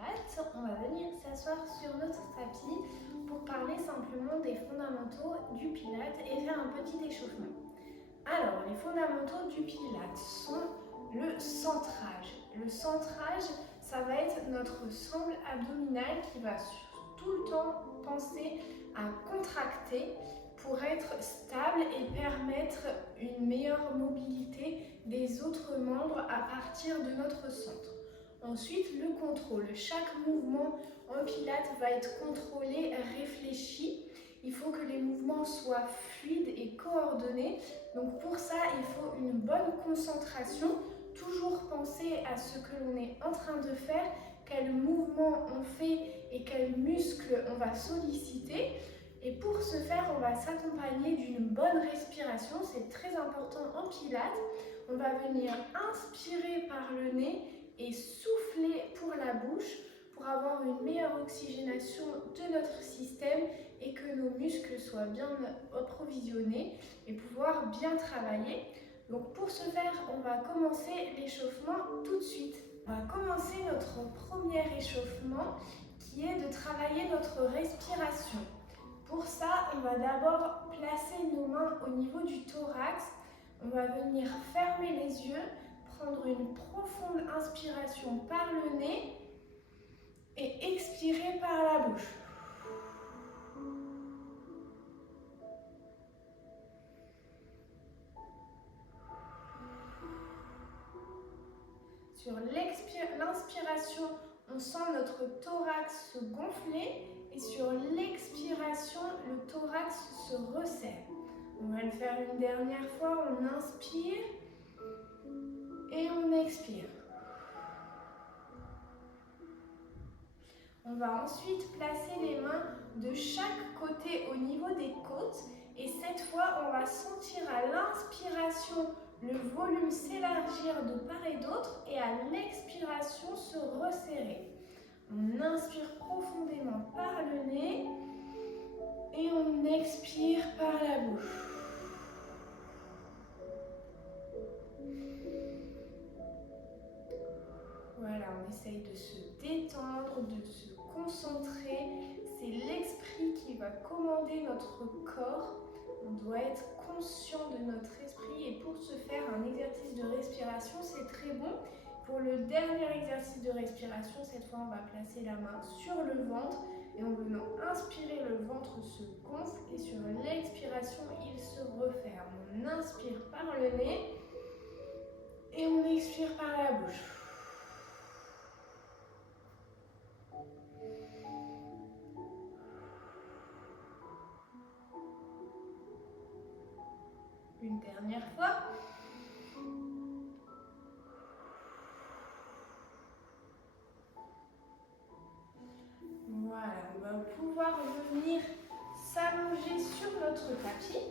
Pilates. On va venir s'asseoir sur notre tapis pour parler simplement des fondamentaux du Pilates et faire un petit échauffement. Alors, les fondamentaux du Pilates sont le centrage. Le centrage, ça va être notre sangle abdominale qui va tout le temps penser à contracter pour être stable et permettre une meilleure mobilité des autres membres à partir de notre centre. Ensuite, le contrôle. Chaque mouvement en Pilates va être contrôlé, réfléchi. Il faut que les mouvements soient fluides et coordonnés. Donc pour ça, il faut une bonne concentration. Toujours penser à ce que l'on est en train de faire, quels mouvements on fait et quels muscles on va solliciter. Et pour ce faire, on va s'accompagner d'une bonne respiration. C'est très important en Pilates. On va venir inspirer par le nez et souffler pour la bouche pour avoir une meilleure oxygénation de notre système et que nos muscles soient bien approvisionnés et pouvoir bien travailler. Donc pour ce faire, on va commencer l'échauffement tout de suite. On va commencer notre premier échauffement qui est de travailler notre respiration. Pour ça, on va d'abord placer nos mains au niveau du thorax. On va venir fermer les yeux, prendre une profonde inspiration par le nez et expirer par la bouche. Sur l'inspiration, on sent notre thorax se gonfler et sur l'expiration, le thorax se resserre. On va le faire une dernière fois, on inspire et on expire. On va ensuite placer les mains de chaque côté au niveau des côtes et cette fois, on va sentir à l'inspiration le volume s'élargir de part et d'autre et à l'expiration se resserrer. On inspire profondément par le nez et on expire par la bouche. Voilà, on essaye de se détendre, de se concentrer. C'est l'esprit qui va commander notre corps. On doit être conscient de notre esprit et pour ce faire, un exercice de respiration, c'est très bon. Pour le dernier exercice de respiration, cette fois, on va placer la main sur le ventre et en venant inspirer, le ventre se gonfle et sur l'expiration, il se referme. On inspire par le nez et on expire par la bouche. Une dernière fois. Voilà, on va pouvoir venir s'allonger sur notre tapis.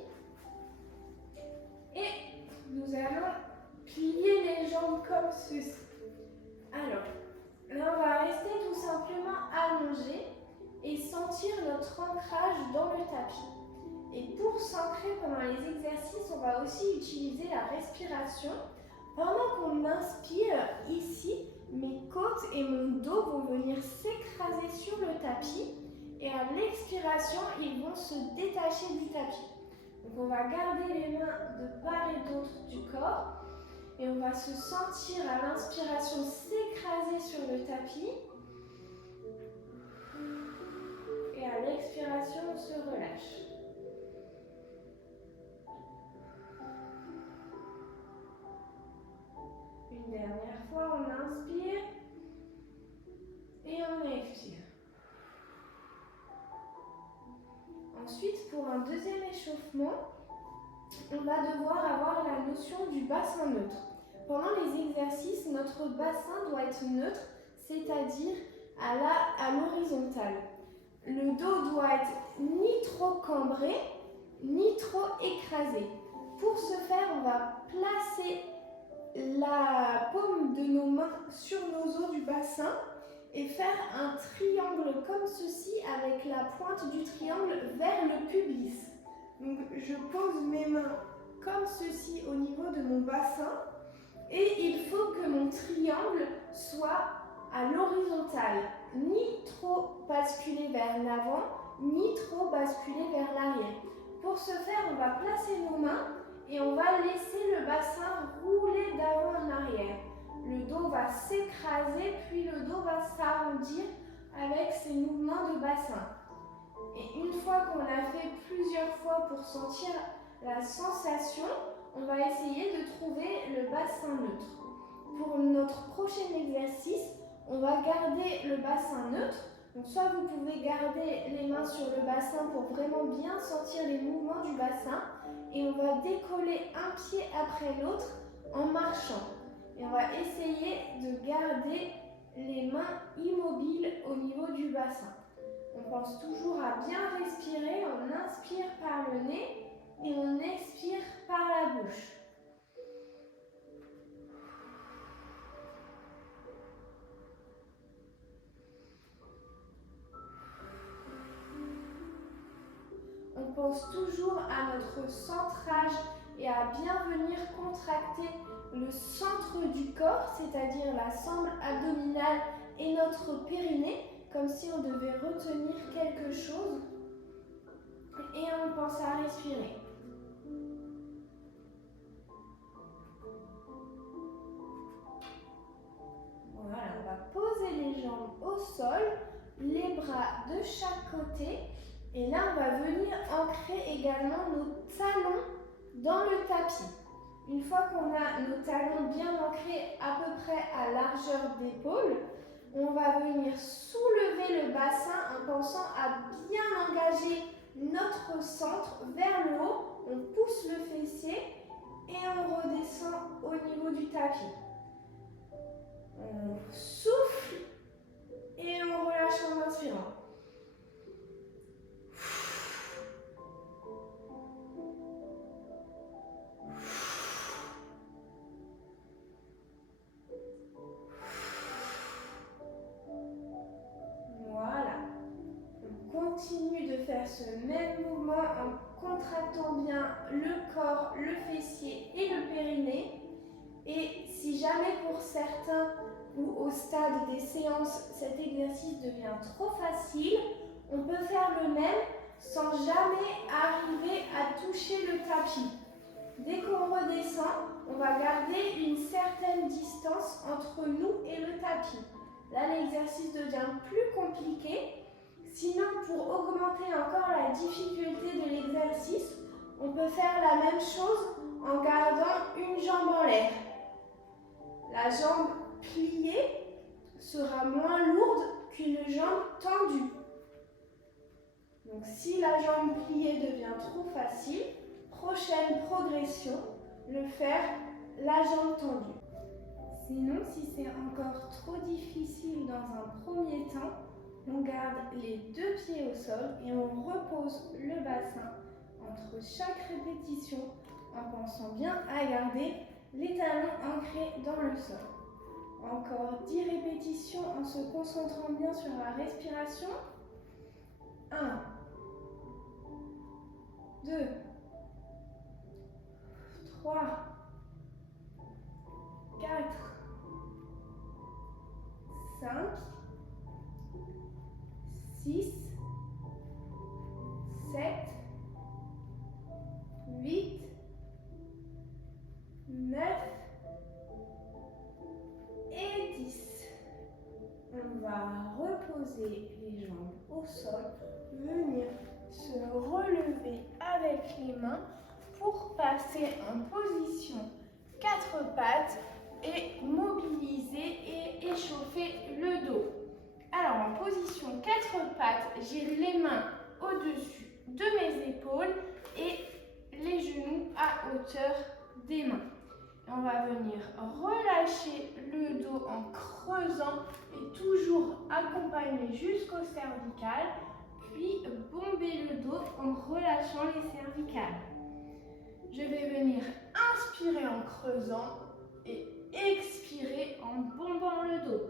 Et nous allons plier les jambes comme ceci. Alors, là on va rester tout simplement allongé et sentir notre ancrage dans le tapis. Et pour s'ancrer pendant les exercices, on va aussi utiliser la respiration. Pendant qu'on inspire, ici, mes côtes et mon dos vont venir s'écraser sur le tapis. Et à l'expiration, ils vont se détacher du tapis. Donc on va garder les mains de part et d'autre du corps. Et on va se sentir à l'inspiration s'écraser sur le tapis. Et à l'expiration, on se relâche. Une dernière fois, on inspire et on expire. Ensuite, pour un deuxième échauffement, on va devoir avoir la notion du bassin neutre. Pendant les exercices, notre bassin doit être neutre, c'est-à-dire à l'horizontale. Le dos doit être ni trop cambré, ni trop écrasé. Pour ce faire, on va placer la paume de nos mains sur nos os du bassin et faire un triangle comme ceci avec la pointe du triangle vers le pubis. Donc je pose mes mains comme ceci au niveau de mon bassin et il faut que mon triangle soit à l'horizontale, ni trop basculer vers l'avant, ni trop basculer vers l'arrière. Pour ce faire, on va placer nos mains et on va laisser le bassin rouler d'avant en arrière. Le dos va s'écraser, puis le dos va s'arrondir avec ces mouvements de bassin. Et une fois qu'on l'a fait plusieurs fois pour sentir la sensation, on va essayer de trouver le bassin neutre. Pour notre prochain exercice, on va garder le bassin neutre. Donc soit vous pouvez garder les mains sur le bassin pour vraiment bien sentir les mouvements du bassin et on va décoller un pied après l'autre en marchant. Et on va essayer de garder les mains immobiles au niveau du bassin. On pense toujours à bien respirer, on inspire par le nez et on expire par la bouche. On pense toujours à notre centrage et à bien venir contracter le centre du corps, c'est-à-dire la sangle abdominale et notre périnée, comme si on devait retenir quelque chose. Et on pense à respirer. Voilà, on va poser les jambes au sol, les bras de chaque côté. Et là, on va venir ancrer également nos talons dans le tapis. Une fois qu'on a nos talons bien ancrés à peu près à largeur d'épaule, on va venir soulever le bassin en pensant à bien engager notre centre vers le haut. On pousse le fessier et on redescend au niveau du tapis. On souffle et on relâche en inspirant. Voilà. On continue de faire ce même mouvement en contractant bien le corps, le fessier et le périnée. Et si jamais pour certains ou au stade des séances, cet exercice devient trop facile, on peut faire le même sans jamais arriver à toucher le tapis. Dès qu'on redescend, on va garder une certaine distance entre nous et le tapis. Là, l'exercice devient plus compliqué. Sinon, pour augmenter encore la difficulté de l'exercice, on peut faire la même chose en gardant une jambe en l'air. La jambe pliée sera moins lourde qu'une jambe tendue. Donc si la jambe pliée devient trop facile, prochaine progression, le faire la jambe tendue. Sinon, si c'est encore trop difficile dans un premier temps, on garde les deux pieds au sol et on repose le bassin entre chaque répétition en pensant bien à garder les talons ancrés dans le sol. Encore 10 répétitions en se concentrant bien sur la respiration. 1, 2, 3, 4, 5, 6, 7, 8, 9 et 10. On va reposer les jambes au sol, venir se relever avec les mains pour passer en position 4 pattes et mobiliser et échauffer le dos. Alors en position 4 pattes, j'ai les mains au-dessus de mes épaules et les genoux à hauteur des mains. Et on va venir relâcher le dos en creusant et toujours accompagner jusqu'au cervical, puis bomber le dos en relâchant les cervicales. Je vais venir inspirer en creusant et expirer en bombant le dos.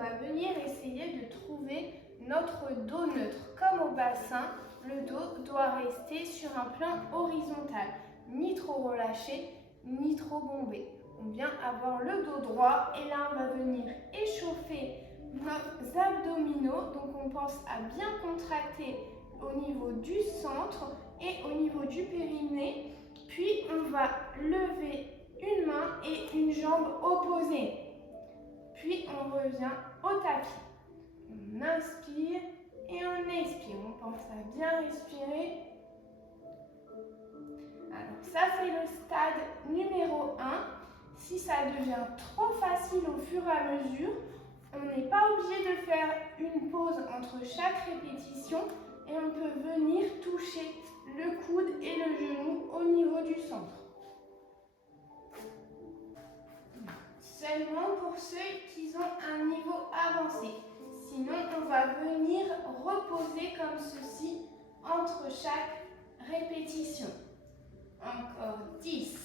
va venir essayer de trouver notre dos neutre. Comme au bassin, le dos doit rester sur un plan horizontal, ni trop relâché, ni trop bombé. On vient avoir le dos droit et là on va venir échauffer nos abdominaux. Donc on pense à bien contracter au niveau du centre et au niveau du périnée. Puis on va lever une main et une jambe opposée. Puis on revient au tapis. On inspire et on expire. On pense à bien respirer. Alors ça c'est le stade numéro 1. Si ça devient trop facile au fur et à mesure, on n'est pas obligé de faire une pause entre chaque répétition et on peut venir toucher le coude et le genou au niveau du centre. Seulement pour ceux qui ont un niveau avancé. Sinon, on va venir reposer comme ceci entre chaque répétition. Encore 10,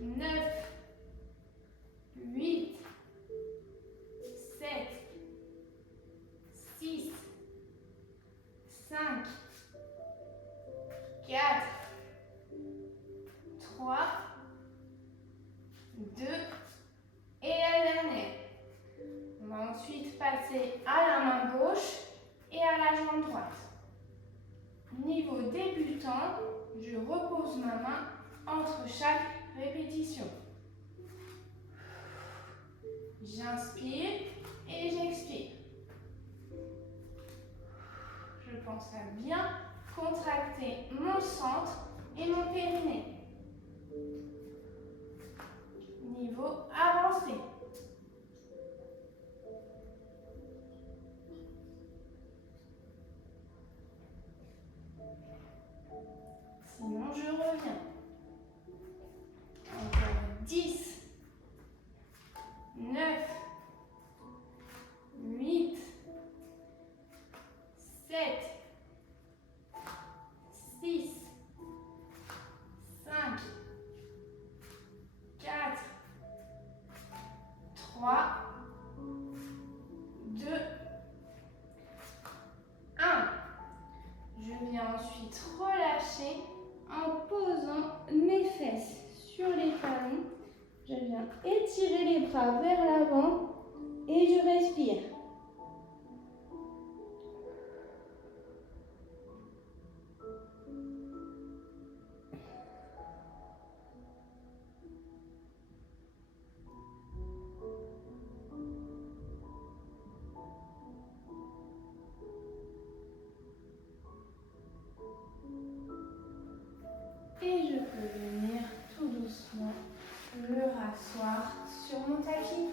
9, 8, 7, 6, 5, 4, 3, 2 et la dernière. On va ensuite passer à la main gauche et à la jambe droite. Niveau débutant, je repose ma main entre chaque répétition. J'inspire et j'expire. Je pense à bien contracter mon centre et mon périnée. Niveau avancé. Sinon, je reviens. Encore 10, 9, 8, 7, 6, 5, 4, 3, 2, 1. Je viens ensuite relâcher en posant mes fesses sur les talons. Je viens étirer les bras vers l'avant et je respire. Et je peux venir tout doucement me rasseoir sur mon tapis.